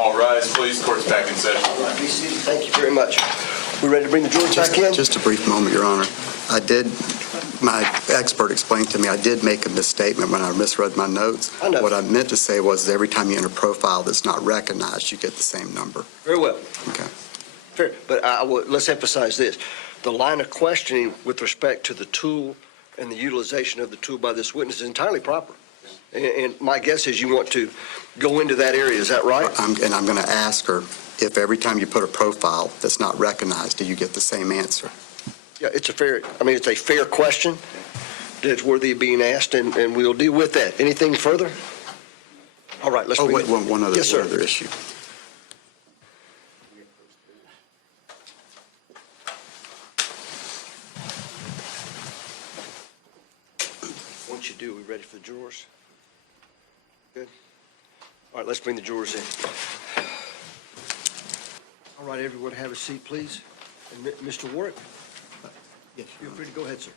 All rise, please. Court's back in session. Be seated. Thank you very much. We ready to bring the jurors back in? Just a brief moment, Your Honor. My expert explained to me I did make a misstatement when I misread my notes. I know. What I meant to say was every time you enter a profile that's not recognized, you get the same number. Very well. Okay. Fair. But let's emphasize this. The line of questioning with respect to the tool and the utilization of the tool by this witness is entirely proper. And my guess is you want to go into that area. Is that right? I'm going to ask her if every time you put a profile that's not recognized, do you get the same answer? Yeah, it's a fair question that's worthy of being asked, and we'll deal with that. Anything further? All right, let's Oh, bring wait, it. one other, Yes, sir. one other issue. Once you do, we ready for the jurors? Good. All right, let's bring the jurors in. All right, everyone have a seat, please. And Mr. Warwick, Yes, feel free to go ahead, sir.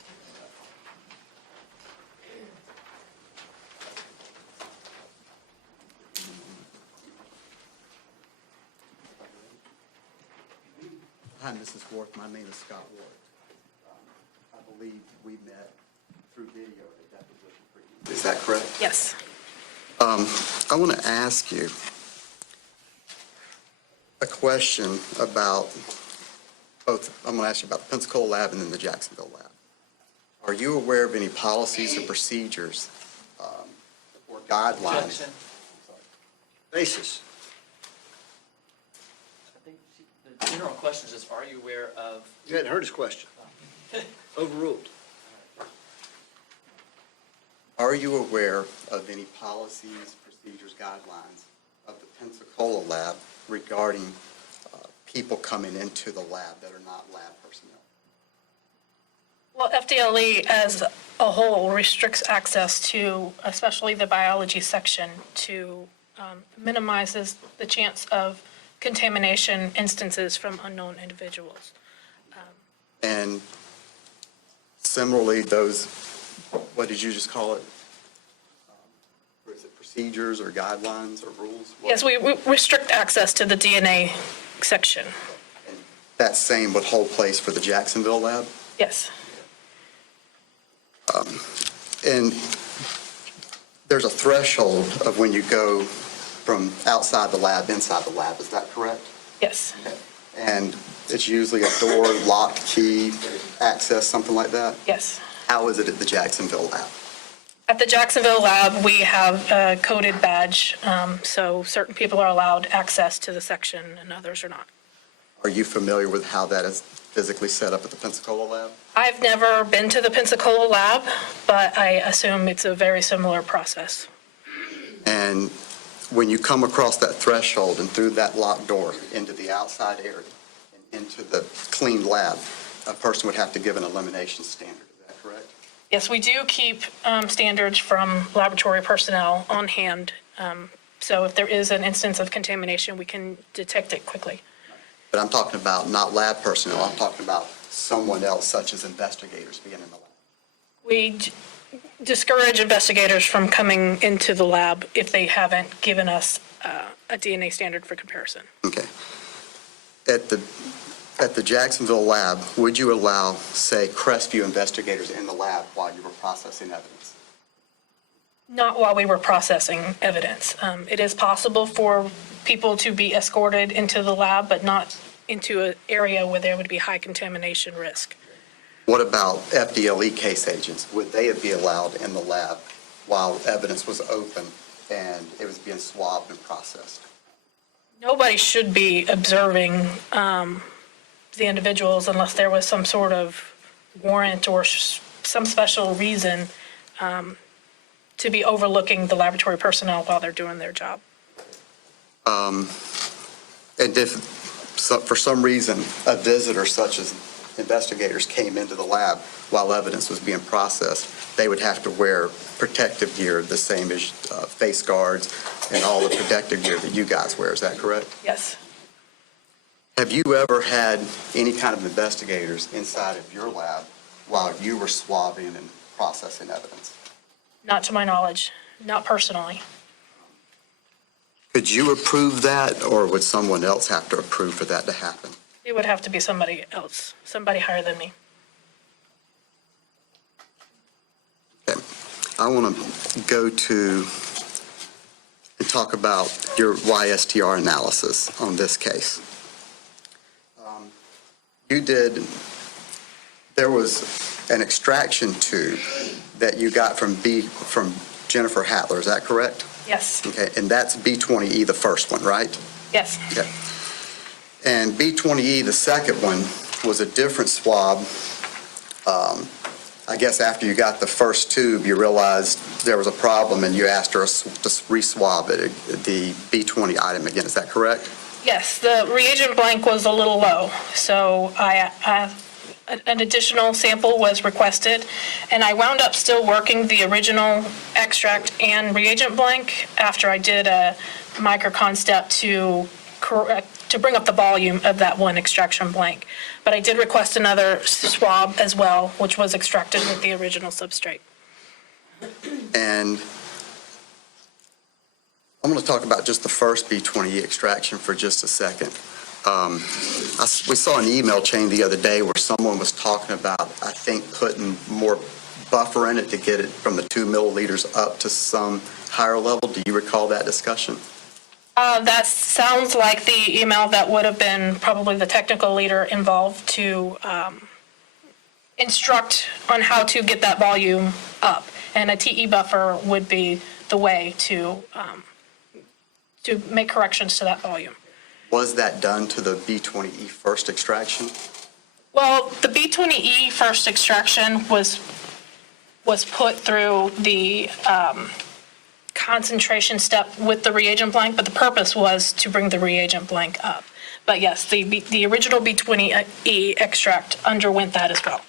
Hi, Mrs. Warf. My name is Scott Ward. I believe we met through video at a deposition for you. Is that correct? Yes. I want to ask you a question about both. I'm going to ask you about the Pensacola lab and then the Jacksonville lab. Are you aware of any policies or procedures or guidelines? Basis. I think the general question is, are you aware of? You hadn't heard his question. Overruled. Are you aware of any policies, procedures, guidelines of the Pensacola lab regarding people coming into the lab that are not lab personnel? Well, FDLE as a whole restricts access to, especially the biology section, to minimizes the chance of contamination instances from unknown individuals. And similarly, those, what did you just call it? Or is it procedures or guidelines or rules? Yes, we restrict access to the DNA section. And that same would hold place for the Jacksonville lab? Yes. And there's a threshold of when you go from outside the lab, inside the lab, is that correct? Yes. And it's usually a door, locked key, access, something like that? Yes. How is it at the Jacksonville lab? At the Jacksonville lab, we have a coded badge, so certain people are allowed access to the section and others are not. Are you familiar with how that is physically set up at the Pensacola lab? I've never been to the Pensacola lab, but I assume it's a very similar process. And when you come across that threshold and through that locked door into the outside area and into the clean lab, a person would have to give an elimination standard, is that correct? Yes, we do keep standards from laboratory personnel on hand, so if there is an instance of contamination, we can detect it quickly. But I'm talking about not lab personnel, I'm talking about someone else such as investigators being in the lab. We discourage investigators from coming into the lab if they haven't given us a DNA standard for comparison. Okay. At the Jacksonville lab, would you allow, say, Crestview investigators in the lab while you were processing evidence? Not while we were processing evidence. It is possible for people to be escorted into the lab, but not into an area where there would be high contamination risk. What about FDLE case agents? Would they be allowed in the lab while evidence was open and it was being swabbed and processed? Nobody should be observing the individuals unless there was some sort of warrant or some special reason to be overlooking the laboratory personnel while they're doing their job. And if, for some reason, a visitor such as investigators came into the lab while evidence was being processed, they would have to wear protective gear, the same as face guards and all the protective gear that you guys wear. Is that correct? Yes. Have you ever had any kind of investigators inside of your lab while you were swabbing and processing evidence? Not to my knowledge, not personally. Could you approve that, or would someone else have to approve for that to happen? It would have to be somebody else, somebody higher than me. Okay. I want to go to and talk about your YSTR analysis on this case. There was an extraction tube that you got from Jennifer Hattler, is that correct? Yes, Okay, and that's B20E, the first one, right? yes. Okay. And B20E, the second one, was a different swab. I guess after you got the first tube, you realized there was a problem and you asked her to re-swab it, the B20 item again, is that correct? Yes, the reagent blank was a little low, so an additional sample was requested, and I wound up still working the original extract and reagent blank after I did a microcon step to bring up the volume of that one extraction blank. But I did request another swab as well, which was extracted with the original substrate. And I'm going to talk about just the first B20E extraction for just a second. We saw an email chain the other day where someone was talking about, I think, putting more buffer in it to get it from the 2 milliliters up to some higher level. Do you recall that discussion? That sounds like the email that would have been probably the technical leader involved to instruct on how to get that volume up. And a TE buffer would be the way to make corrections to that volume. Was that done to the B20E first extraction? Well, the B20E first extraction was put through the concentration step with the reagent blank, but the purpose was to bring the reagent blank up. But yes, the original B20E extract underwent that as well.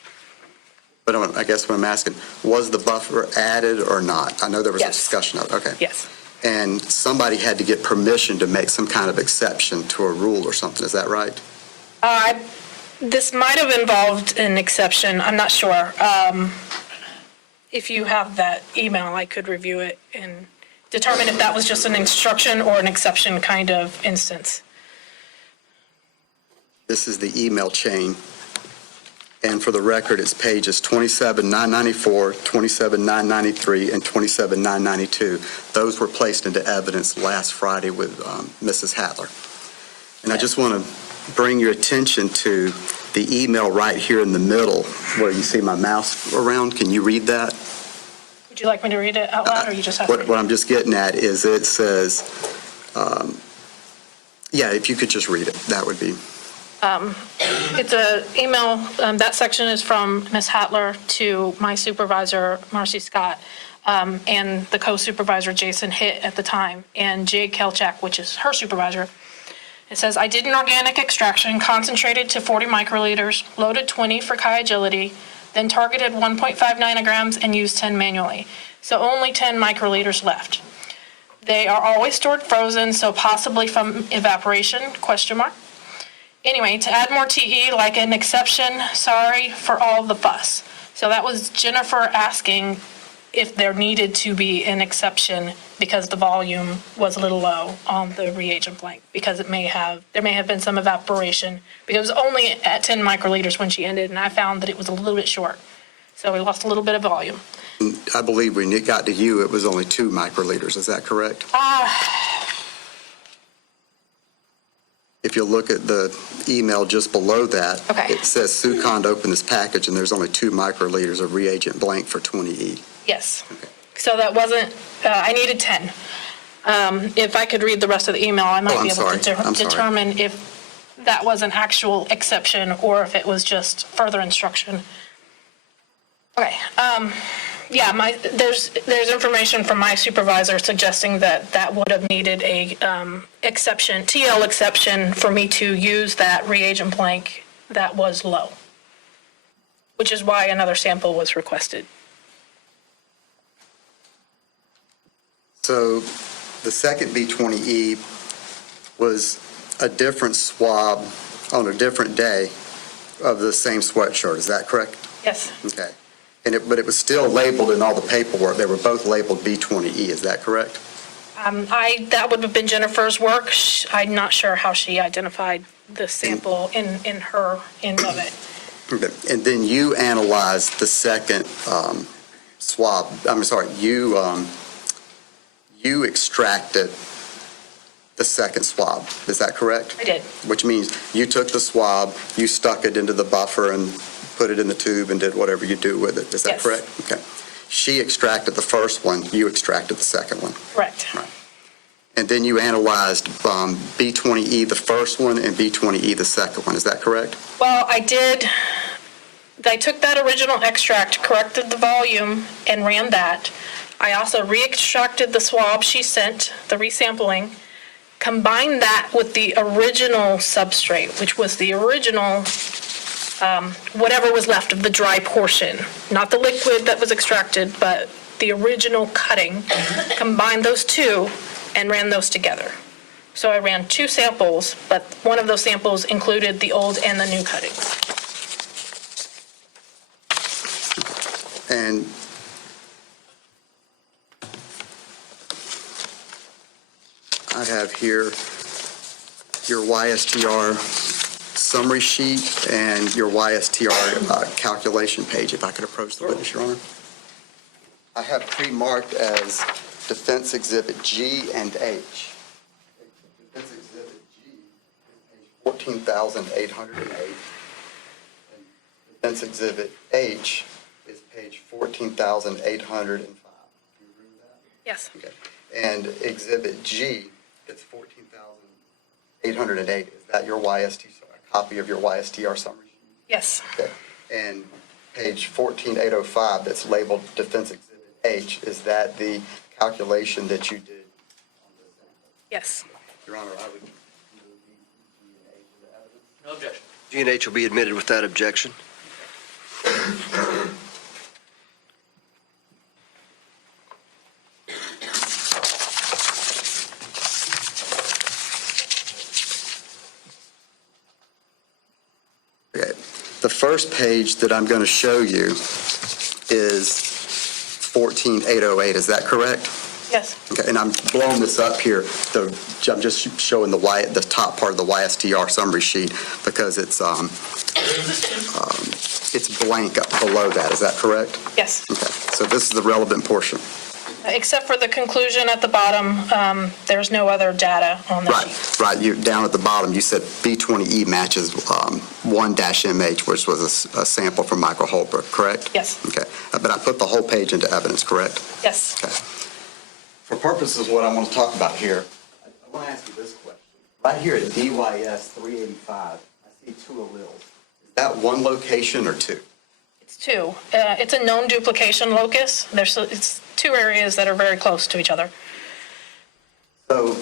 But I guess what I'm asking, was the buffer added or not? I know there was a Yes. discussion of it. Okay. Yes. And somebody had to get permission to make some kind of exception to a rule or something, is that right? This might have involved an exception. I'm not sure. If you have that email, I could review it and determine if that was just an instruction or an exception kind of instance. This is the email chain. And for the record, it's pages 27,994, 27,993, and 27,992. Those were placed into evidence last Friday with Mrs. Hattler. And I just want to bring your attention to the email right here in the middle where you see my mouse around. Can you read that? Would you like me to read it out loud, or you just have to? What I'm just getting at is it says, if you could just read it, that would be. It's an email, that section is from Ms. Hattler to my supervisor, Marcy Scott, and the co-supervisor, Jason Hitt, at the time, and Jay Kelchak, which is her supervisor. It says, I did an organic extraction, concentrated to 40 microliters, loaded 20 for high agility, then targeted 1.5 nanograms and used 10 manually. So only 10 microliters left. They are always stored frozen, so possibly from evaporation, ? Anyway, to add more TE, like an exception, sorry for all the fuss. So that was Jennifer asking if there needed to be an exception because the volume was a little low on the reagent blank, because there may have been some evaporation, because it was only at 10 microliters when she ended, and I found that it was a little bit short. So we lost a little bit of volume. I believe when it got to you, it was only 2 microliters. Is that correct? If you look at the email just below that, Okay. It says Sukhan opened this package, and there's only 2 microliters of reagent blank for 20E. Yes. Okay. So that wasn't, I needed 10. If I could read the rest of the email, I might I'm be able sorry. to I'm sorry. determine if that was an actual exception or if it was just further instruction. Okay. There's information from my supervisor suggesting that would have needed a exception, TL exception, for me to use that reagent blank that was low, which is why another sample was requested. So the second B20E was a different swab on a different day of the same sweatshirt. Is that correct? Yes. Okay. But it was still labeled in all the paperwork. They were both labeled B20E. Is that correct? That would have been Jennifer's work. I'm not sure how she identified the sample in her end of it. Okay. And then you analyzed the second swab, you extracted the second swab, is that correct? I did. Which means you took the swab, you stuck it into the buffer and put it in the tube and did whatever you do with it, is that Yes. correct? Okay. She extracted the first one, you extracted the second one. Correct. Right. And then you analyzed B20E the first one and B20E the second one, is that correct? Well, I did. I took that original extract, corrected the volume, and ran that. I also re-extracted the swab she sent, the resampling, combined that with the original substrate, which was the original, whatever was left of the dry portion, not the liquid that was extracted, but the original cutting, combined those two and ran those together. So I ran two samples, but one of those samples included the old and the new cuttings. And I have here your YSTR summary sheet and your YSTR calculation page, if I could approach the witness, Your Honor. I have pre-marked as Defense Exhibit G and H. Defense Exhibit G is page 14,808. And Defense Exhibit H is page 14,805. Do you agree with that? Yes. Okay. And Exhibit G, it's 14,808. Is that your YST, a copy of your YSTR summary sheet? Yes. Okay. And page 14,805, that's labeled Defense Exhibit H, is that the calculation that you did on this sample? Yes. Your Honor, I would move G and H as evidence. No objection. G and H will be admitted without objection. Okay. The first page that I'm going to show you is 14,808, is that correct? Yes. Okay, and I'm blowing this up here, I'm just showing the top part of the YSTR summary sheet because it's blank up below that, is that correct? Yes. Okay, so this is the relevant portion. Except for the conclusion at the bottom, there's no other data on the sheet. Right, you, down at the bottom, you said B20E matches 1-MH, which was a sample from Michael Holbrook, correct? Yes. Okay, but I put the whole page into evidence, correct? Yes. Okay. For purposes of what I want to talk about here, I want to ask you this question. Right here at DYS 385, I see two alleles. Is that one location or two? It's two. It's a known duplication locus. It's two areas that are very close to each other. So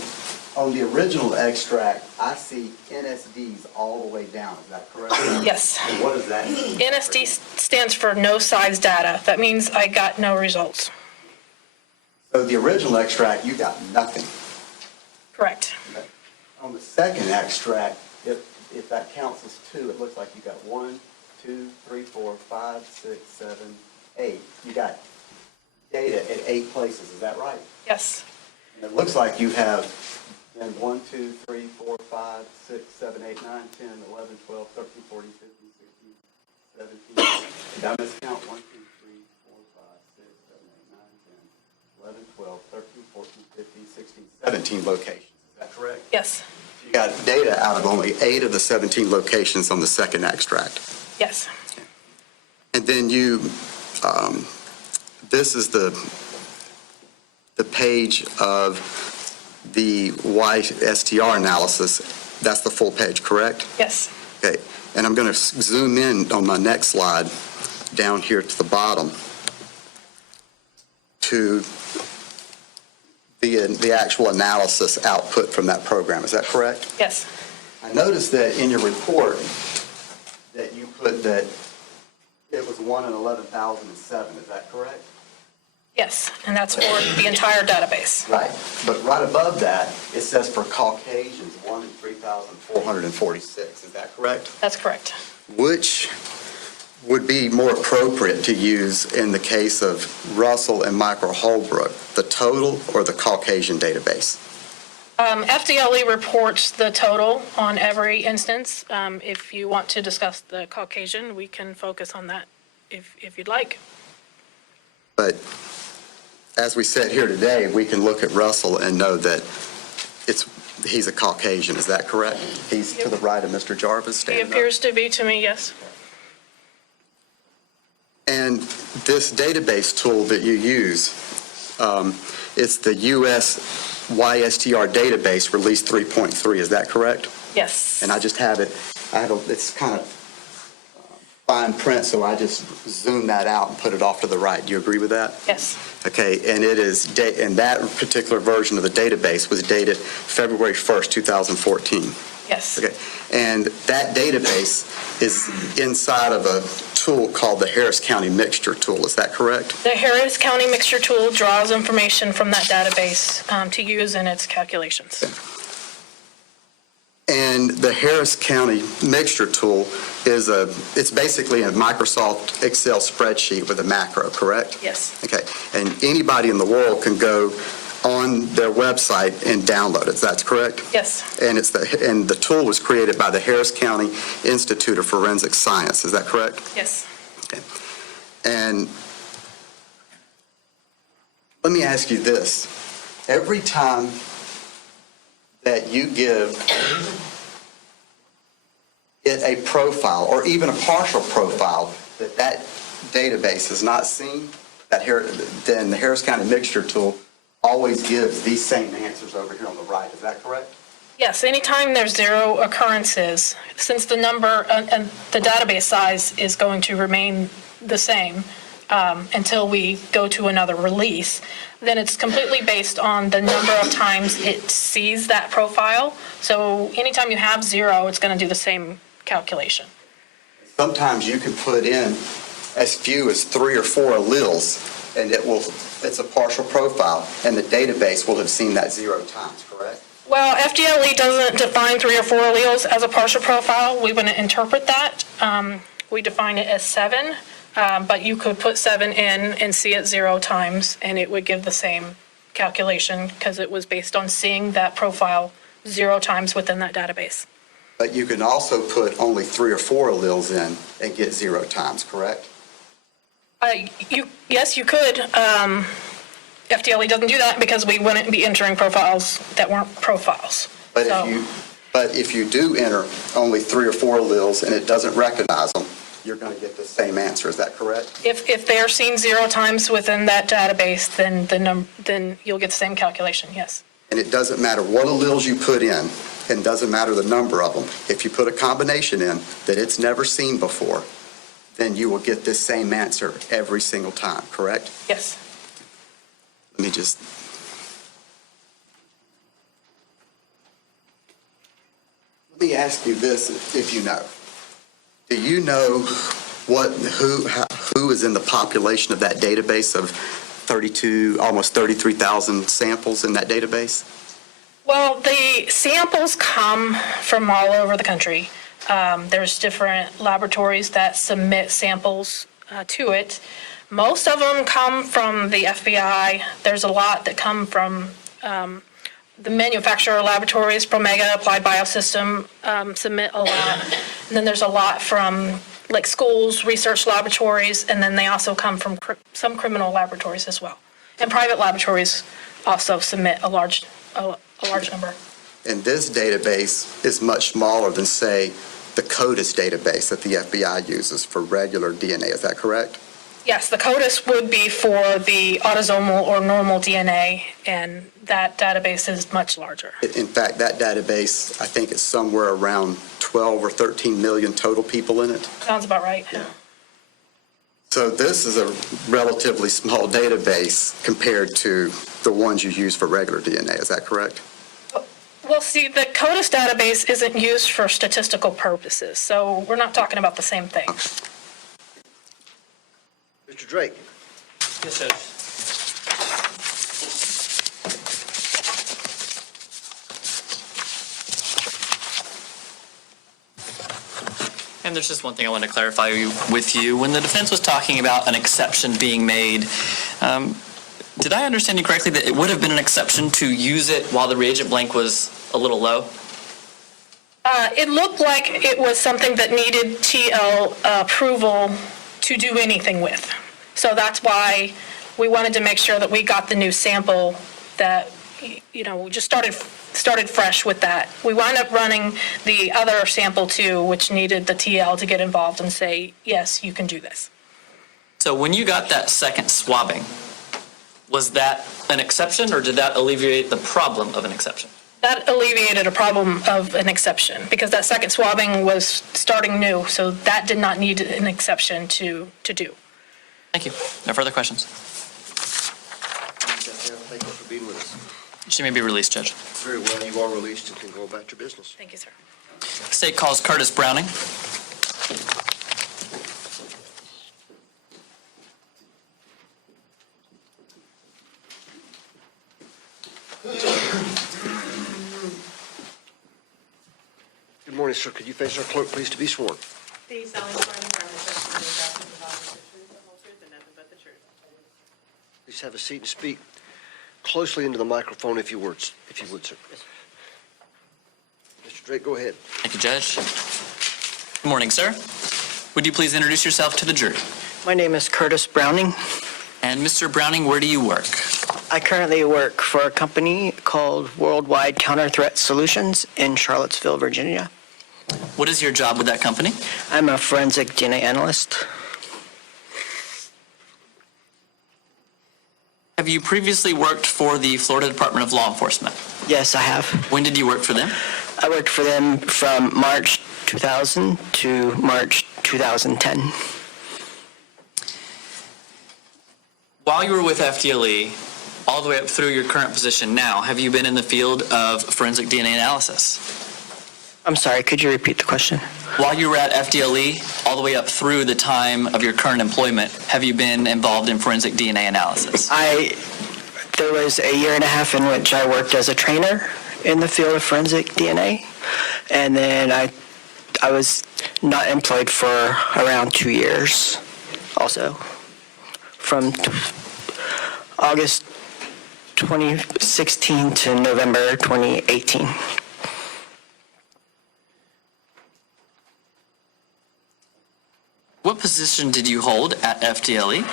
on the original extract, I see NSDs all the way down. Is that correct? Yes. And what does that mean? NSD stands for no size data. That means I got no results. So the original extract, you got nothing. Correct. Okay. On the second extract, if that counts as two, it looks like you got 1, 2, 3, 4, 5, 6, 7, 8. You got data at 8 places. Is that right? Yes. And it looks like you have then 1, 2, 3, 4, 5, 6, 7, 8, 9, 10, 11, 12, 13, 14, 15, 16, 17. Did I miscount? 1, 2, 3, 4, 5, 6, 7, 8, 9, 10, 11, 12, 13, 14, 15, 16, 17 locations. Is that correct? Yes. You got data out of only 8 of the 17 locations on the second extract. Yes. And then you, this is the page of the YSTR analysis. That's the full page, correct? Yes. Okay. And I'm going to zoom in on my next slide down here to the bottom to the actual analysis output from that program. Is that correct? Yes. I noticed that in your report that you put that it was 1 in 11,007. Is that correct? Yes. And that's for the entire database. Right. But right above that, it says for Caucasians, 1 in 3,446. Is that correct? That's correct. Which would be more appropriate to use in the case of Russell and Michael Holbrook, the total or the Caucasian database? FDLE reports the total on every instance. If you want to discuss the Caucasian, we can focus on that if you'd like. But as we sit here today, we can look at Russell and know that he's a Caucasian. Is that correct? He's to the right of Mr. Jarvis He standing up. appears to be to me, yes. And this database tool that you use, it's the US YSTR database, release 3.3. Is that correct? Yes. And I just have it, it's kind of fine print, so I just zoom that out and put it off to the right. Do you agree with that? Yes. Okay, and and that particular version of the database was dated February 1st, 2014. Yes. Okay, and that database is inside of a tool called the Harris County Mixture Tool. Is that correct? The Harris County Mixture Tool draws information from that database to use in its calculations. And the Harris County Mixture Tool it's basically a Microsoft Excel spreadsheet with a macro, correct? Yes. Okay, and anybody in the world can go on their website and download it. That's correct? Yes. And the tool was created by the Harris County Institute of Forensic Science. Is that correct? Yes. Okay. And let me ask you this. Every time that you give it a profile or even a partial profile that database is not seen, then the Harris County Mixture Tool always gives these same answers over here on the right. Is that correct? Yes, anytime there's 0 occurrences, since the number and the database size is going to remain the same until we go to another release, then it's completely based on the number of times it sees that profile. So anytime you have 0, it's going to do the same calculation. Sometimes you can put in as few as 3 or 4 alleles, and it's a partial profile, and the database will have seen that 0 times, correct? Well, FDLE doesn't define 3 or 4 alleles as a partial profile. We wouldn't interpret that. We define it as 7, but you could put 7 in and see it 0 times, and it would give the same calculation because it was based on seeing that profile 0 times within that database. But you can also put only 3 or 4 alleles in and get 0 times, correct? Yes, you could. FDLE doesn't do that because we wouldn't be entering profiles that weren't profiles. But So- if you do enter only 3 or 4 alleles and it doesn't recognize them, you're going to get the same answer. Is that correct? If they are seen 0 times within that database, then you'll get the same calculation, yes. And it doesn't matter what alleles you put in, and doesn't matter the number of them. If you put a combination in that it's never seen before, then you will get this same answer every single time, correct? Yes. Let me ask you this, if you know. Do you know who is in the population of that database of almost 33,000 samples in that database? Well, the samples come from all over the country. There's different laboratories that submit samples to it. Most of them come from the FBI. There's a lot that come from the manufacturer laboratories. Promega, Applied Biosystem submit a lot. And then there's a lot from like schools, research laboratories, and then they also come from some criminal laboratories as well. And private laboratories also submit a large number. And this database is much smaller than, say, the CODIS database that the FBI uses for regular DNA. Is that correct? Yes, the CODIS would be for the autosomal or normal DNA, and that database is much larger. In fact, that database, I think it's somewhere around 12 or 13 million total people in it. Sounds about right. Yeah. So this is a relatively small database compared to the ones you use for regular DNA. Is that correct? Well, see, the CODIS database isn't used for statistical purposes, so we're not talking about the same thing. Mr. Drake. Yes, Judge. And Crime, there's just one thing I want to clarify with you. When the defense was talking about an exception being made, did I understand you correctly that it would have been an exception to use it while the reagent blank was a little low? It looked like it was something that needed TL approval to do anything with. So that's why we wanted to make sure that we got the new sample that, we just started fresh with that. We wound up running the other sample too, which needed the TL to get involved and say, yes, you can do this. So when you got that second swabbing, was that an exception or did that alleviate the problem of an exception? That alleviated a problem of an exception because that second swabbing was starting new, so that did not need an exception to do. Thank you. No further questions. Thank you for being with us. She may be released, Judge. Very well, you are released and can go about your business. Thank you, sir. State calls Curtis Browning. Good morning, sir. Could you face our clerk, please, to be sworn? The solemnly swear and affirm the testimony about the knowledge, the truth, the whole truth, and nothing but the truth. Please have a seat and speak closely into the microphone if you would, sir. Mr. Drake, go ahead. Thank you, Judge. Good morning, sir. Would you please introduce yourself to the jury? My name is Curtis Browning. And Mr. Browning, where do you work? I currently work for a company called Worldwide Counter Threat Solutions in Charlottesville, Virginia. What is your job with that company? I'm a forensic DNA analyst. Have you previously worked for the Florida Department of Law Enforcement? Yes, I have. When did you work for them? I worked for them from March 2000 to March 2010. While you were with FDLE, all the way up through your current position now, have you been in the field of forensic DNA analysis? I'm sorry, could you repeat the question? While you were at FDLE, all the way up through the time of your current employment, have you been involved in forensic DNA analysis? There was a year and a half in which I worked as a trainer in the field of forensic DNA, and then I was not employed for around 2 years also, from August 2016 to November 2018. What position did you hold at FDLE?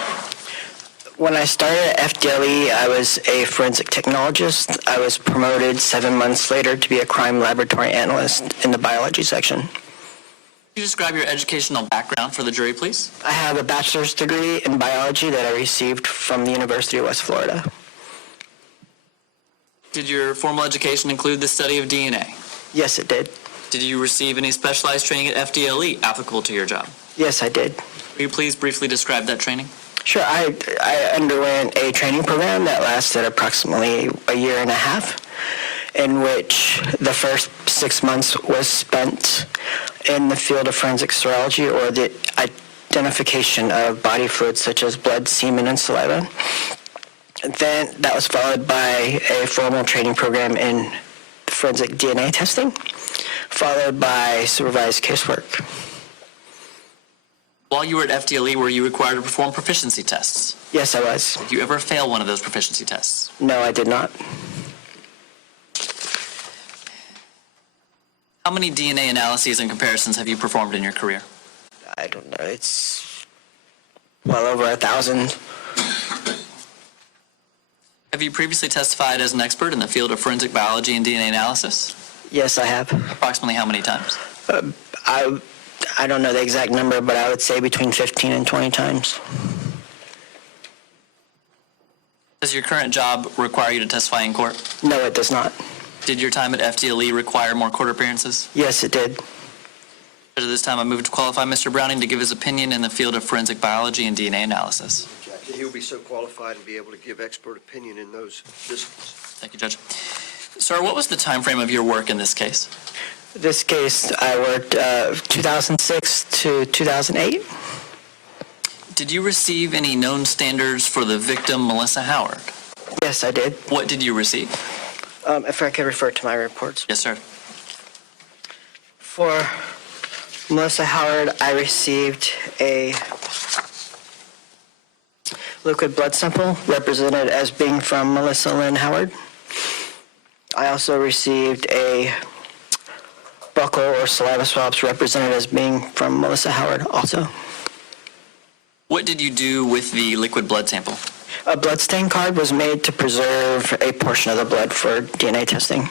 When I started at FDLE, I was a forensic technologist. I was promoted 7 months later to be a crime laboratory analyst in the biology section. Could you describe your educational background for the jury, please? I have a bachelor's degree in biology that I received from the University of West Florida. Did your formal education include the study of DNA? Yes, it did. Did you receive any specialized training at FDLE applicable to your job? Yes, I did. Will you please briefly describe that training? Sure, I underwent a training program that lasted approximately a year and a half, in which the first 6 months was spent in the field of forensic serology, or the identification of body fluids such as blood, semen, and saliva. Then that was followed by a formal training program in forensic DNA testing, followed by supervised casework. While you were at FDLE, were you required to perform proficiency tests? Yes, I was. Did you ever fail one of those proficiency tests? No, I did not. How many DNA analyses and comparisons have you performed in your career? I don't know. It's well over 1,000. Have you previously testified as an expert in the field of forensic biology and DNA analysis? Yes, I have. Approximately how many times? I don't know the exact number, but I would say between 15 and 20 times. Does your current job require you to testify in court? No, it does not. Did your time at FDLE require more court appearances? Yes, it did. At this time, I move to qualify Mr. Browning to give his opinion in the field of forensic biology and DNA analysis. He will be so qualified and be able to give expert opinion in those disciplines. Thank you, Judge. Sir, what was the time frame of your work in this case? This case, I worked 2006 to 2008. Did you receive any known standards for the victim, Melissa Howard? Yes, I did. What did you receive? If I could refer to my reports. Yes, sir. For Melissa Howard, I received a liquid blood sample represented as being from Melissa Lynn Howard. I also received a buccal or saliva swabs represented as being from Melissa Howard also. What did you do with the liquid blood sample? A blood stain card was made to preserve a portion of the blood for DNA testing.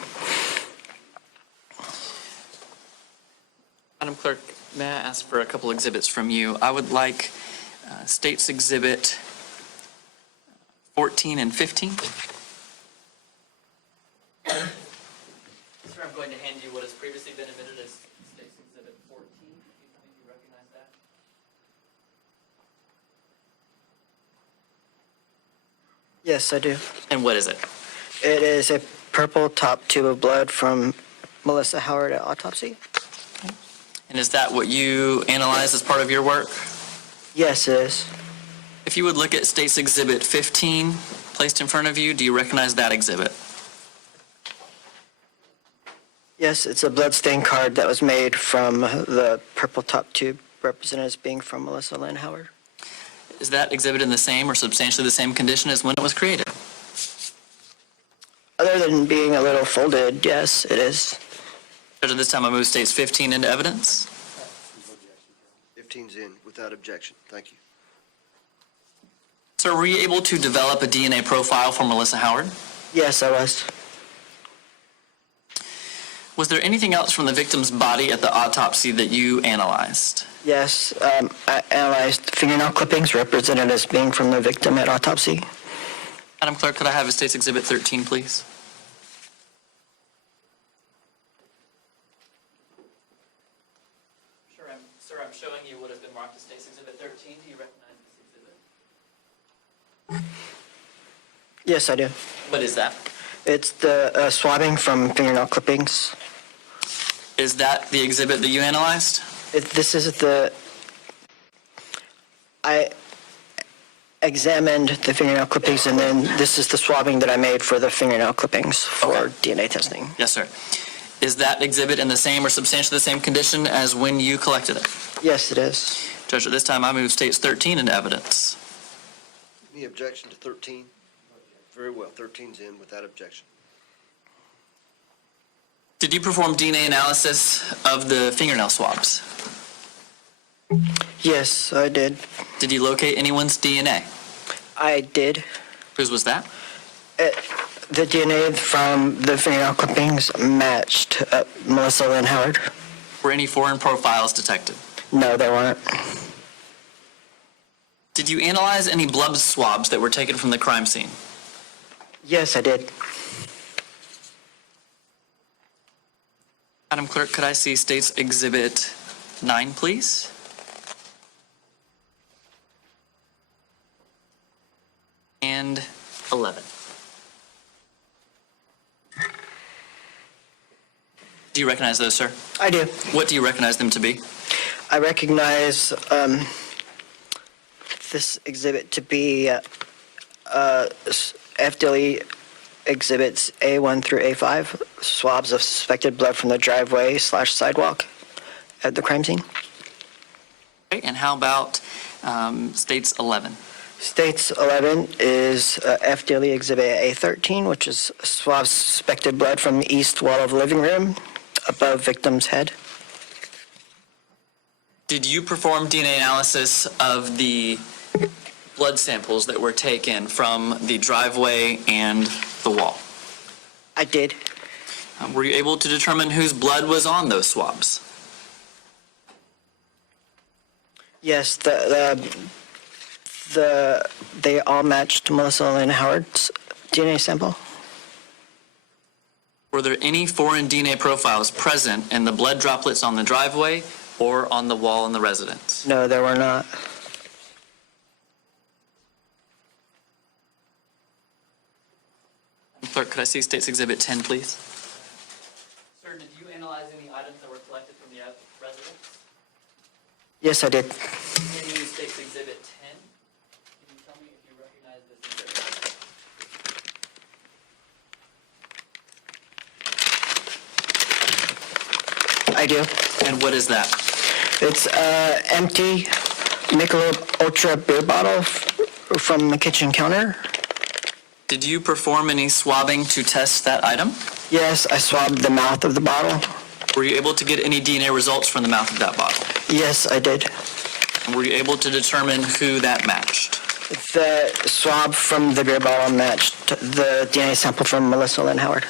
Madam Clerk, may I ask for a couple exhibits from you? I would like State's Exhibit 14 and 15. Sir, I'm going to hand you what has previously been admitted as State's Exhibit 14. Can you tell me if you recognize that? Yes, I do. And what is it? It is a purple top tube of blood from Melissa Howard at autopsy. And is that what you analyzed as part of your work? Yes, it is. If you would look at State's Exhibit 15 placed in front of you, do you recognize that exhibit? Yes, it's a blood stain card that was made from the purple top tube represented as being from Melissa Lynn Howard. Is that exhibit in the same or substantially the same condition as when it was created? Other than being a little folded, yes, it is. Judge, at this time I move State's 15 into evidence. 15's in without objection. Thank you. Sir, were you able to develop a DNA profile for Melissa Howard? Yes, I was. Was there anything else from the victim's body at the autopsy that you analyzed? Yes, I analyzed fingernail clippings represented as being from the victim at autopsy. Madam Clerk, could I have a State's Exhibit 13, please? Sir, I'm showing you what has been marked as State's Exhibit 13. Do you recognize this exhibit? Yes, I do. What is that? It's the swabbing from fingernail clippings. Is that the exhibit that you analyzed? This is I examined the fingernail clippings, and then this is the swabbing that I made for the fingernail clippings for DNA testing. Yes, sir. Is that exhibit in the same or substantially the same condition as when you collected it? Yes, it is. Judge, at this time I move State's 13 into evidence. Any objection to 13? Very well. 13's in without objection. Did you perform DNA analysis of the fingernail swabs? Yes, I did. Did you locate anyone's DNA? I did. Whose was that? The DNA from the fingernail clippings matched Melissa Lynn Howard. Were any foreign profiles detected? No, there weren't. Did you analyze any blood swabs that were taken from the crime scene? Yes, I did. Madam Clerk, could I see State's Exhibit 9, please? And 11. Do you recognize those, sir? I do. What do you recognize them to be? I recognize this exhibit to be FDLE exhibits A1 through A5, swabs of suspected blood from the driveway/sidewalk at the crime scene. Okay, and how about State's 11? States 11 is FDLE exhibit A13, which is swabs suspected blood from the east wall of living room above victim's head. Did you perform DNA analysis of the blood samples that were taken from the driveway and the wall? I did. Were you able to determine whose blood was on those swabs? Yes, they all matched Melissa Lynn Howard's DNA sample. Were there any foreign DNA profiles present in the blood droplets on the driveway or on the wall in the residence? No, there were not. Clerk, could I see State's Exhibit 10, please? Sir, did you analyze any items that were collected from the residence? Yes, I did. Can you use State's Exhibit 10? Can you tell me if you recognize this exhibit? I do. And what is that? It's empty Michelob Ultra beer bottle from the kitchen counter. Did you perform any swabbing to test that item? Yes, I swabbed the mouth of the bottle. Were you able to get any DNA results from the mouth of that bottle? Yes, I did. And were you able to determine who that matched? The swab from the beer bottle matched the DNA sample from Melissa Lynn Howard.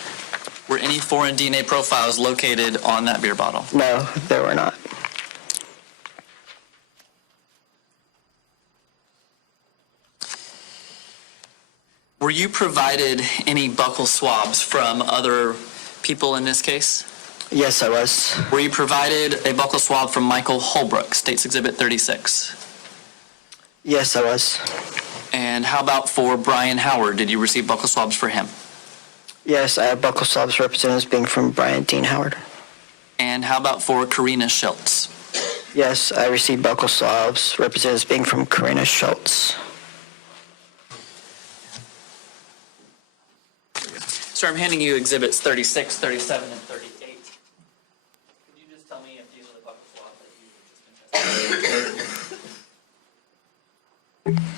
Were any foreign DNA profiles located on that beer bottle? No, there were not. Were you provided any buccal swabs from other people in this case? Yes, I was. Were you provided a buccal swab from Michael Holbrook, State's Exhibit 36? Yes, I was. And how about for Brian Howard? Did you receive buccal swabs for him? Yes, I have buccal swabs representatives being from Brian Dean Howard. And how about for Karina Schultz? Yes, I received buccal swabs representatives being from Karina Schultz. Sir, I'm handing you Exhibits 36, 37, and 38. Could you just tell me if these are the buccal swabs that you have just been tested?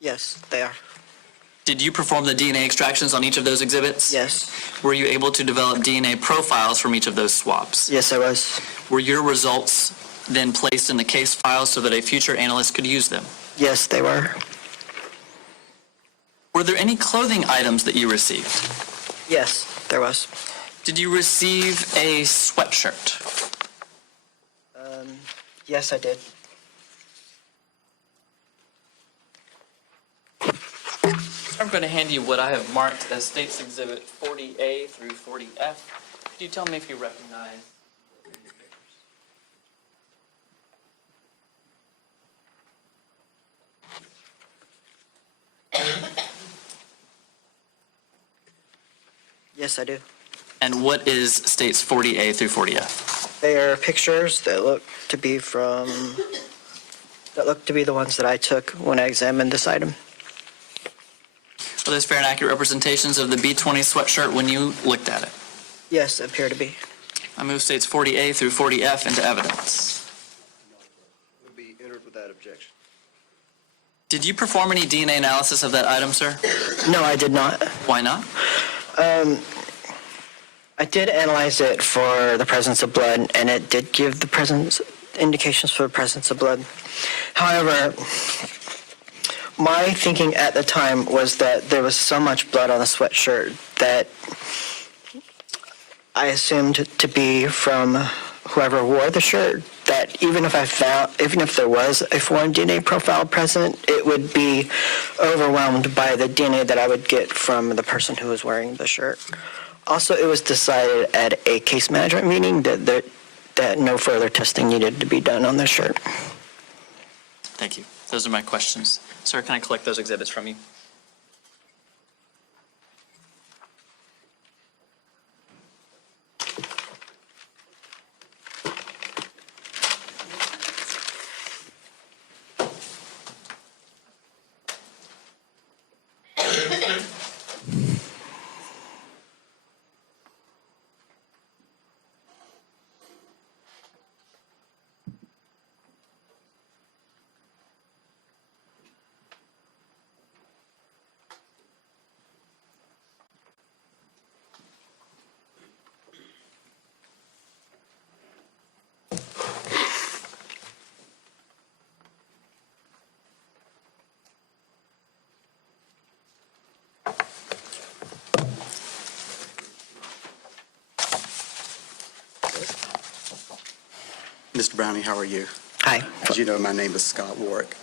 Yes, they are. Did you perform the DNA extractions on each of those exhibits? Yes. Were you able to develop DNA profiles from each of those swabs? Yes, I was. Were your results then placed in the case file so that a future analyst could use them? Yes, they were. Were there any clothing items that you received? Yes, there was. Did you receive a sweatshirt? Yes, I did. I'm going to hand you what I have marked as State's Exhibit 40A through 40F. Could you tell me if you recognize these pictures? Yes, I do. And what is State's 40A through 40F? They are pictures that look to be the ones that I took when I examined this item. Are those fair and accurate representations of the B-20 sweatshirt when you looked at it? Yes, appear to be. I move States 40A through 40F into evidence. Would be entered without objection. Did you perform any DNA analysis of that item, sir? No, I did not. Why not? I did analyze it for the presence of blood, and it did give the indications for the presence of blood. However, my thinking at the time was that there was so much blood on the sweatshirt that I assumed to be from whoever wore the shirt, that even if there was a foreign DNA profile present, it would be overwhelmed by the DNA that I would get from the person who was wearing the shirt. Also, it was decided at a case management meeting that no further testing needed to be done on the shirt. Thank you. Those are my questions. Sir, can I collect those exhibits from you? Mr. Browning, how are you? Hi. As you know, my name is Scott Warwick.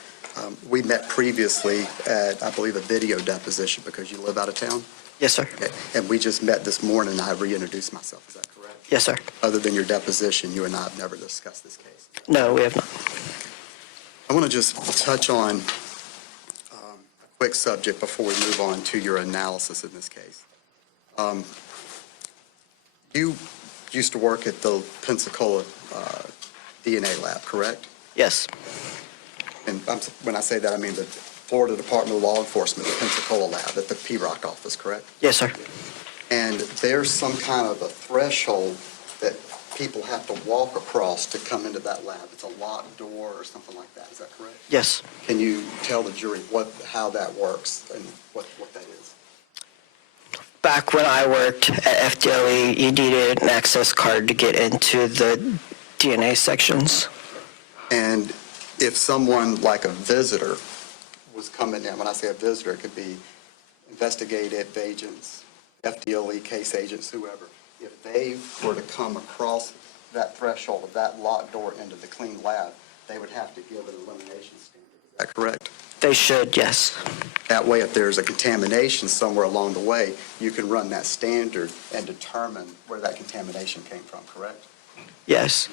We met previously at, I believe, a video deposition because you live out of town. Yes, sir. Okay. And we just met this morning, and I reintroduced myself. Is that correct? Yes, sir. Other than your deposition, you and I have never discussed this case. No, we have not. I want to just touch on quick subject before we move on to your analysis in this case. You used to work at the Pensacola DNA lab, correct? Yes. And when I say that, I mean the Florida Department of Law Enforcement, the Pensacola lab at the P-Rock office, correct? Yes, sir. And there's some kind of a threshold that people have to walk across to come into that lab. It's a locked door or something like that. Is that correct? Yes. Can you tell the jury how that works and what that is? Back when I worked at FDLE, you needed an access card to get into the DNA sections. And if someone like a visitor was coming in, when I say a visitor, it could be investigative agents, FDLE case agents, whoever. If they were to come across that threshold of that locked door into the clean lab, they would have to give an elimination standard. Is that correct? They should, yes. That way, if there's a contamination somewhere along the way, you can run that standard and determine where that contamination came from, correct? Yes.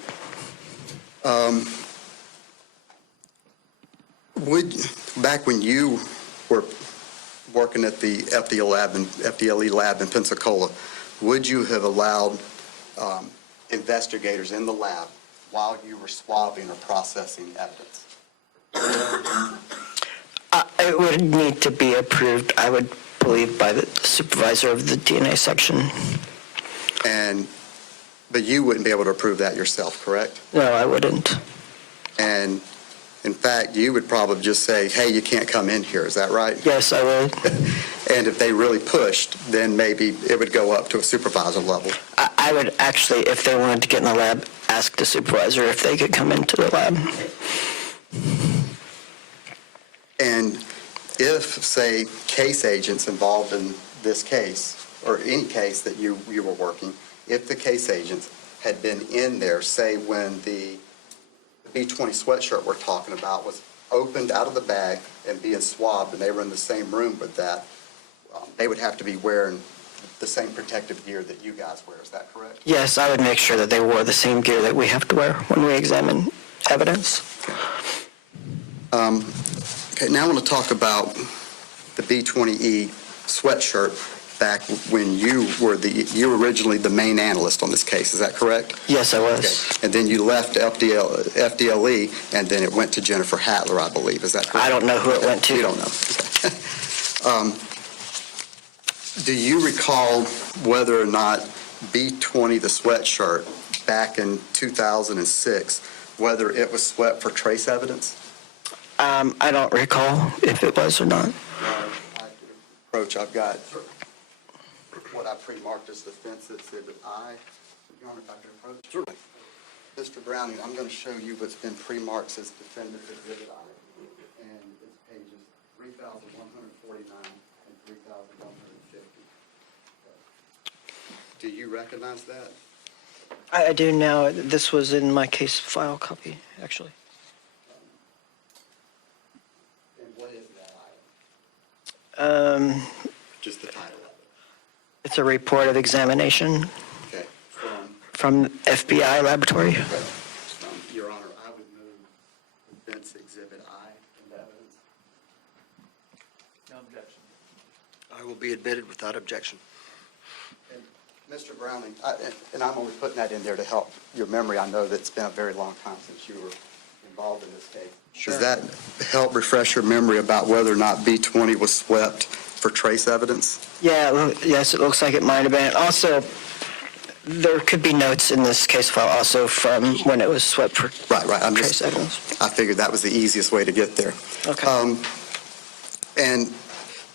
Back when you were working at the FDLE lab in Pensacola, would you have allowed investigators in the lab while you were swabbing or processing evidence? It would need to be approved, I would believe, by the supervisor of the DNA section. But you wouldn't be able to approve that yourself, correct? No, I wouldn't. And in fact, you would probably just say, hey, you can't come in here, is that right? Yes, I would. And if they really pushed, then maybe it would go up to a supervisor level. I would actually, if they wanted to get in the lab, ask the supervisor if they could come into the lab. And if, say, case agents involved in this case, or any case that you were working, if the case agents had been in there, say when the B-20 sweatshirt we're talking about was opened out of the bag and being swabbed, and they were in the same room with that, they would have to be wearing the same protective gear that you guys wear. Is that correct? Yes, I would make sure that they wore the same gear that we have to wear when we examine evidence. Okay, now I want to talk about the B-20E sweatshirt back when you were originally the main analyst on this case. Is that correct? Yes, I was. Okay. And then you left FDLE, and then it went to Jennifer Hattler, I believe. Is that correct? I don't know who it went to. You don't know. Okay. Do you recall whether or not B-20, the sweatshirt, back in 2006, whether it was swept for trace evidence? I don't recall if it was or not. Approach, I've got what I pre-marked as Defense Exhibit I. Your Honor, if I could approach? Certainly. Mr. Browning, I'm going to show you what's been pre-marked as Defendant Exhibit I, and it's pages 3,149 and 3,150. Do you recognize that? I do now. This was in my case file copy, actually. And what is that item? Just the title of It's a report of examination it. Okay. from FBI laboratory. Your Honor, I would move Defense Exhibit I into evidence. No objection. I will be admitted without objection. And Mr. Browning, and I'm only putting that in there to help your memory. I know that it's been a very long time since you were involved in this case. Sure. Does that help refresh your memory about whether or not B-20 was swept for trace evidence? Yeah, yes, it looks like it might have been. Also, there could be notes in this case file also from when it was swept for Right. trace evidence. I figured that was the easiest way to get there. Okay. And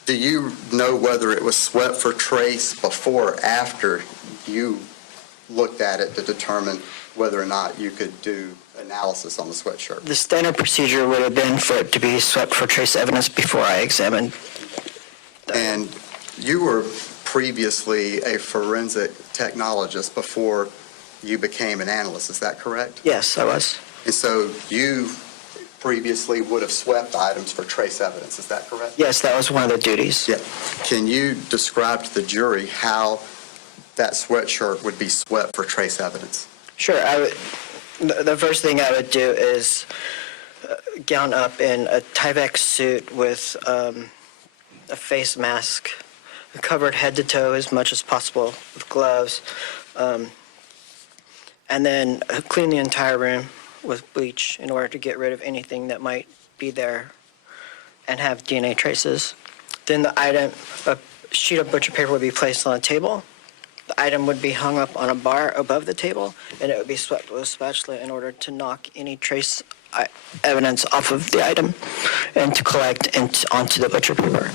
do you know whether it was swept for trace before or after you looked at it to determine whether or not you could do analysis on the sweatshirt? The standard procedure would have been for it to be swept for trace evidence before I examined. And you were previously a forensic technologist before you became an analyst, is that correct? Yes, I was. And so you previously would have swept items for trace evidence, is that correct? Yes, that was one of the duties. Yeah. Can you describe to the jury how that sweatshirt would be swept for trace evidence? Sure. The first thing I would do is gown up in a Tyvek suit with a face mask, covered head to toe as much as possible with gloves, and then clean the entire room with bleach in order to get rid of anything that might be there and have DNA traces. Then a sheet of butcher paper would be placed on a table. The item would be hung up on a bar above the table, and it would be swept with a spatula in order to knock any trace evidence off of the item and to collect onto the butcher paper.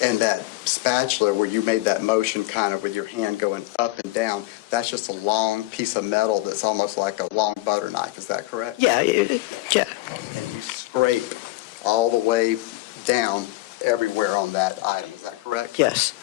And that spatula where you made that motion kind of with your hand going up and down, that's just a long piece of metal that's almost like a long butter knife, is that correct? Yeah. And you scrape all the way down everywhere on that item, is that correct? Yes.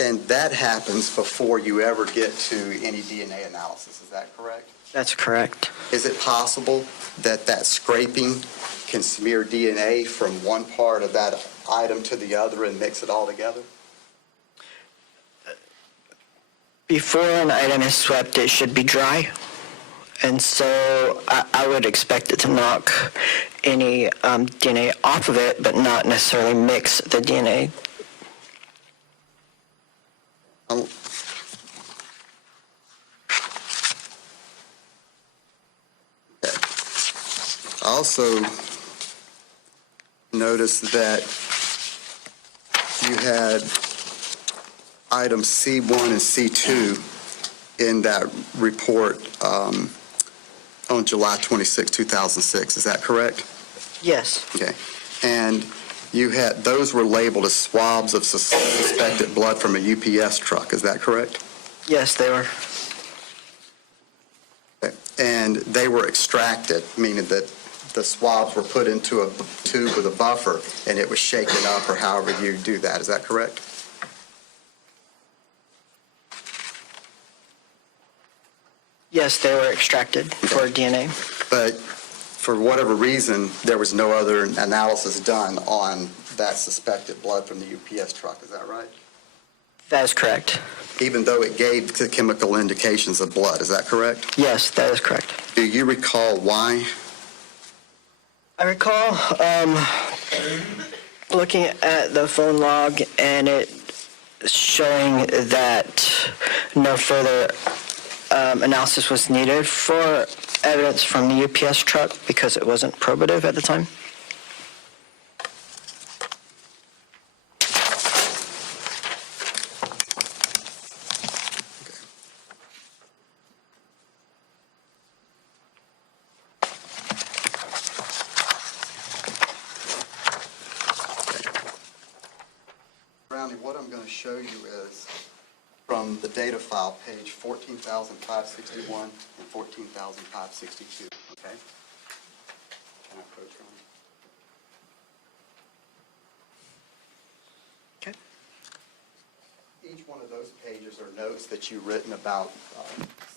And that happens before you ever get to any DNA analysis, is that correct? That's correct. Is it possible that that scraping can smear DNA from one part of that item to the other and mix it all together? Before an item is swept, it should be dry. And so I would expect it to knock any DNA off of it, but not necessarily mix the DNA. Oh. Okay. I also noticed that you had items C1 and C2 in that report on July 26, 2006. Is that correct? Yes. Okay. And those were labeled as swabs of suspected blood from a UPS truck. Is that correct? Yes, they were. Okay. And they were extracted, meaning that the swabs were put into a tube with a buffer and it was shaken up, or however you do that. Is that correct? Yes, they were extracted for DNA. But for whatever reason, there was no other analysis done on that suspected blood from the UPS truck. Is that right? That is correct. Even though it gave the chemical indications of blood. Is that correct? Yes, that is correct. Do you recall why? I recall looking at the phone log and it showing that no further analysis was needed for evidence from the UPS truck because it wasn't probative at the time. Brownie, what I'm going to show you is from the data file, page 14,561 and 14,562, okay? Can I approach Ronnie? Okay. Each one of those pages are notes that you've written about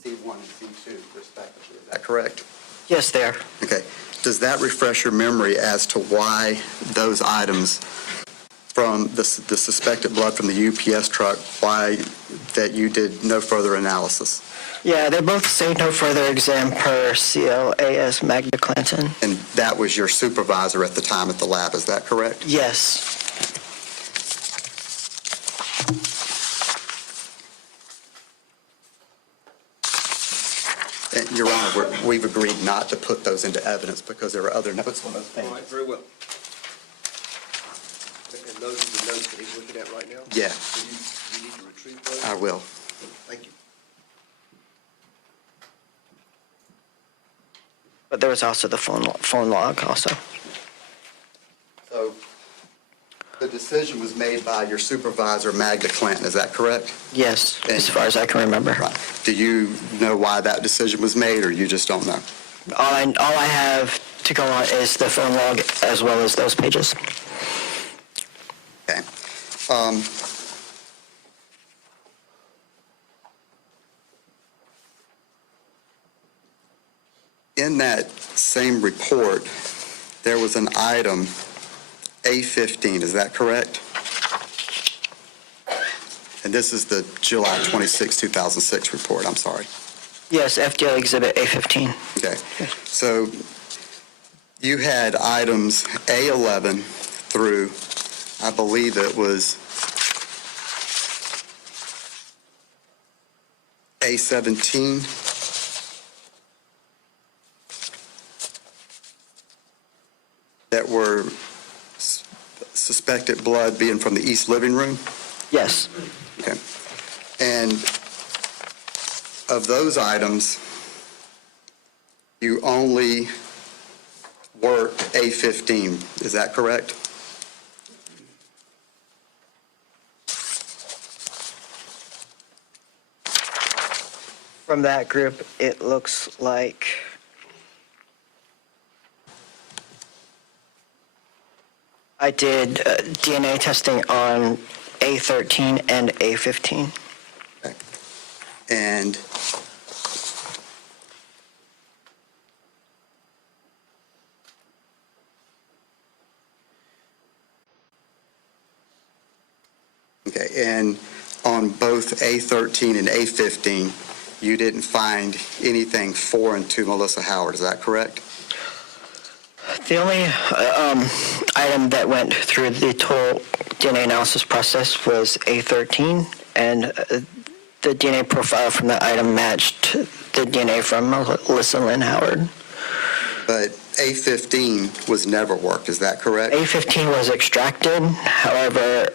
C1 and C2 respectively. Is that correct? Yes, they are. Okay. Does that refresh your memory as to why those items from the suspected blood from the UPS truck, why that you did no further analysis? Yeah, they both say no further exam per CLAS Magna Clanton. And that was your supervisor at the time at the lab, is that correct? Yes. And, Your Honor, we've agreed not to put those into evidence because there are other notes on those All right, pages. very well. And those are the notes that he's looking at right now? Yeah, Do you need to retrieve those? I will. Thank you. But there was also the phone log also. So the decision was made by your supervisor, Magda Clanton, is that correct? Yes, as far as I can remember. Right. Do you know why that decision was made, or you just don't know? All I have to go on is the phone log as well as those pages. Okay. In that same report, there was an item, A15, is that correct? And this is the July 26, 2006 report, I'm sorry. Yes, FDL Exhibit A15. Okay, so you had items A11 through, I believe it was A17. That were suspected blood being from the east living room? Yes. Okay. And of those items, you only worked A15, is that correct? From that group, it looks like I did DNA testing on A13 and A15. Okay. And okay, and on both A13 and A15, you didn't find anything foreign to Melissa Howard, is that correct? The only item that went through the total DNA analysis process was A13, and the DNA profile from that item matched the DNA from Melissa Lynn Howard. But A15 was never worked, is that correct? A15 was extracted, however,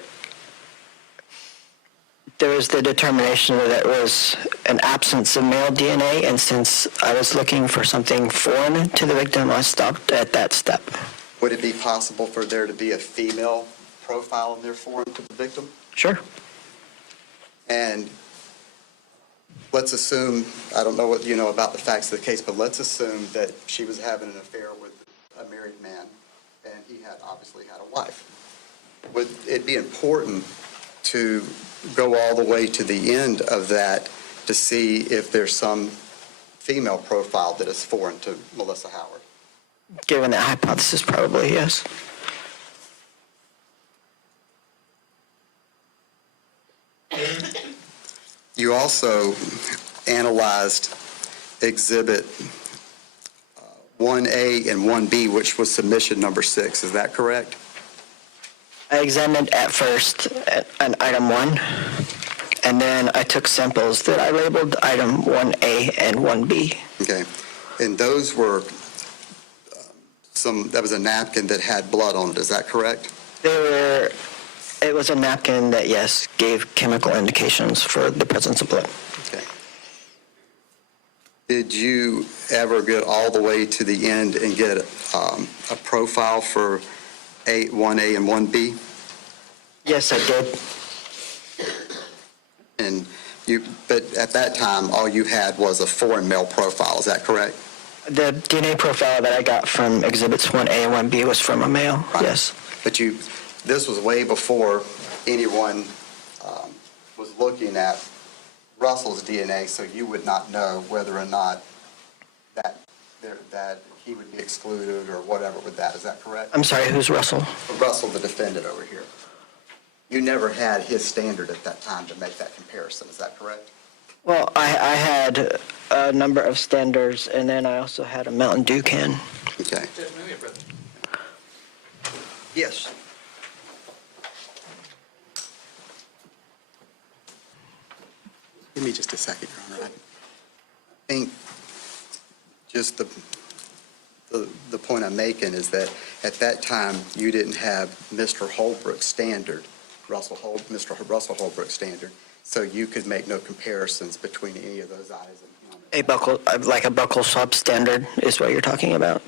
there was the determination that it was an absence of male DNA, and since I was looking for something foreign to the victim, I stopped at that step. Would it be possible for there to be a female profile in there foreign to the victim? Sure. And let's assume, I don't know what you know about the facts of the case, but let's assume that she was having an affair with a married man, and he had obviously had a wife. Would it be important to go all the way to the end of that to see if there's some female profile that is foreign to Melissa Howard? Given that hypothesis, probably, yes. You also analyzed Exhibit 1A and 1B, which was submission number 6. Is that correct? I examined at first an item 1, and then I took samples that I labeled item 1A and 1B. Okay. And those were that was a napkin that had blood on it. Is that correct? It was a napkin that, yes, gave chemical indications for the presence of blood. Okay. Did you ever get all the way to the end and get a profile for 1A and 1B? Yes, I did. And but at that time, all you had was a foreign male profile. Is that correct? The DNA profile that I got from exhibits 1A and 1B was from a male, Right. yes. But this was way before anyone was looking at Russell's DNA, so you would not know whether or not that he would be excluded or whatever with that. Is that correct? I'm sorry, who's Russell? Russell, the defendant over here. You never had his standard at that time to make that comparison. Is that correct? Well, I had a number of standards, and then I also had a Mountain Dew can. Okay. Yes. Give me just a second, Your Honor. I think just the point I'm making is that at that time, you didn't have Mr. Holbrook's standard, Mr. Russell Holbrook's standard, so you could make no comparisons between any of those items and him. Like a buckle swab standard is what you're talking about?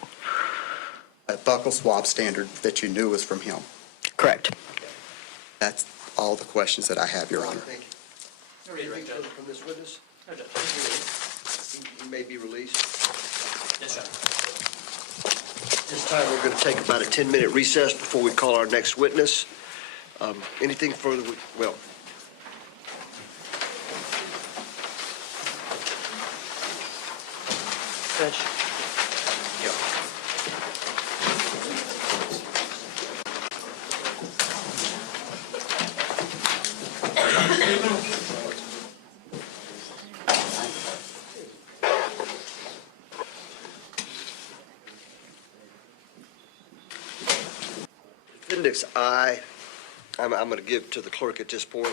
A buckle swab standard that you knew was from him. Correct. That's all the questions that I have, Your Honor. Thank you. Anything further from this witness? He may be released. Yes, sir. This time, we're going to take about a 10-minute recess before we call our next witness. Anything further? Well, Judge? yeah. Appendix I, I'm going to give to the clerk at this point.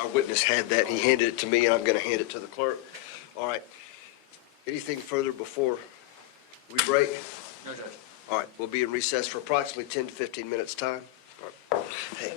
Our witness had that. He handed it to me, and I'm going to hand it to the clerk. All right. Anything further before we break? No, Judge. All right, we'll be in recess for approximately 10 to 15 minutes' time. All right. Hey,